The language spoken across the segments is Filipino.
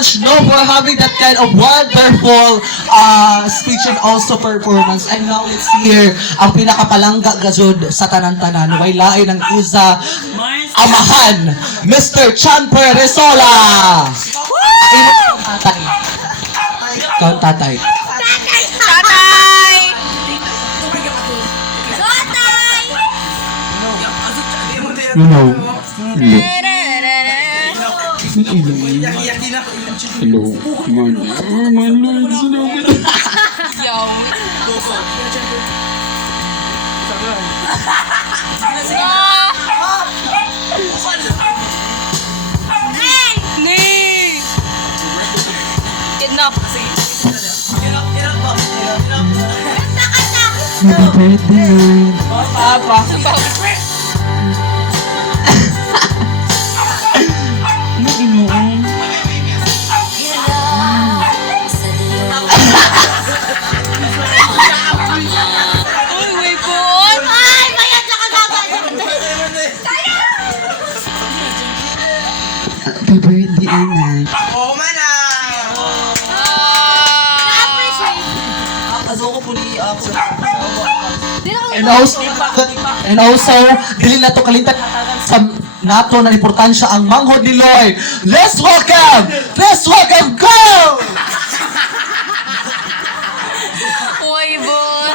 much, no, for having that kind of wonderful speech and also performance. And now let's hear ang pinakapalangga gajud sa tanan-tanan. Way lain ng isa amahan, Mr. Chanper Resola. Tatay. Ikaw, tatay. Tatay! Tatay! Hello. Hello. My lords. Kidnap. Happy birthday. Papa. Uy, way po. Ay, bayad na kagagal. Happy birthday, Ana. And also, dili na to kalintan sa nato na importansya ang manghod ni Lloyd. Let's welcome, go! Uy, boy.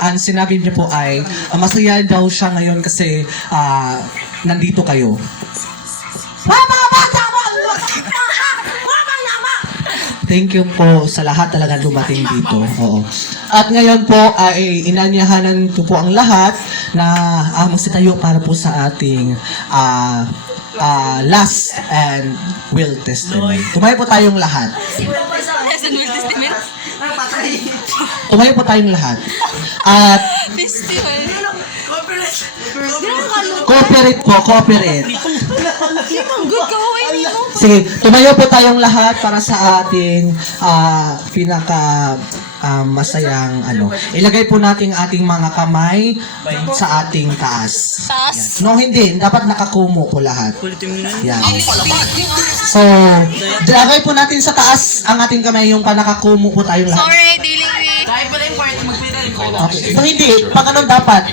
Ang sinabi niyo po ay masaya daw siya ngayon kasi nandito kayo. Thank you po sa lahat talaga dumating dito. Oo. At ngayon po ay inanyahanan ko po ang lahat na magsitayo para po sa ating last and will testament. Tumayo po tayong lahat. Lesson will testament. Tumayo po tayong lahat. At Festival. cooperate. Good ka, huwag mo. Sige, tumayo po tayong lahat para sa ating pinaka masayang ano. Ilagay po natin ating mga kamay sa ating taas. Taas. No, hindi. Dapat nakakumo po lahat. Yan. So, ilagay po natin sa taas ang ating kamay, yung panakakumo po tayong lahat. Sorry, dealing with. Okay. So, hindi. Pag anong dapat?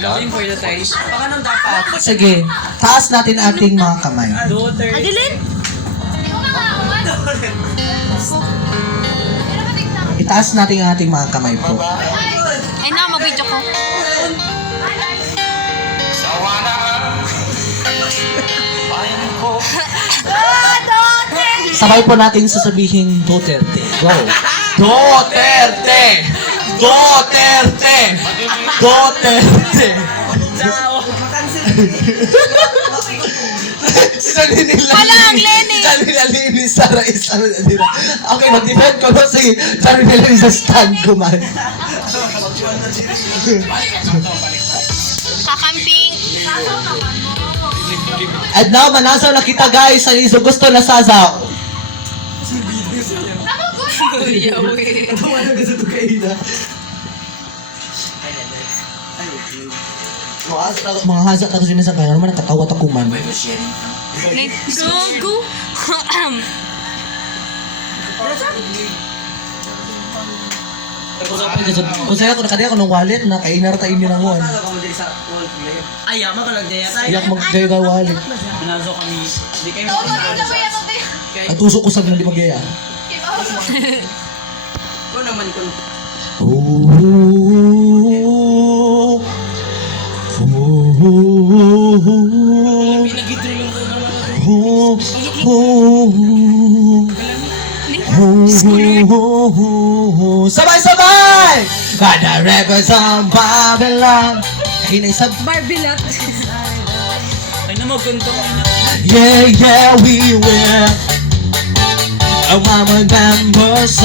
Sige. Taas natin ating mga kamay. Adilin? Itaas natin ang ating mga kamay po. Ay na, mag-video ko. Sabay po natin sasabihin Duterte. Go! Duterte! Duterte! Duterte! Walang Lenny! Lenny Sara is okay, mag-defend ko no si Lenny sa stand ko man. Kakamping. At now, manasaw na kita guys sa iso gusto na sasaw. Mga hazat ako sinasakay, naman nakatawa ako man. Go. Kung sa'yo ako nakadaya ko ng wallet na kainar tayo niyo ng one. Ayaw, makalagdaya tayo. Iyak magkaya ka wallet. Pinazo kami. Hindi kayo At tusok ko sa mga di magaya. Ko naman ko. Pinagidrilling ko naman. Sabay-sabay! By the rivers of Babylon. Kahinay sa Barbilat. Ay na magkanta ko na. yeah, we will. Ang mga members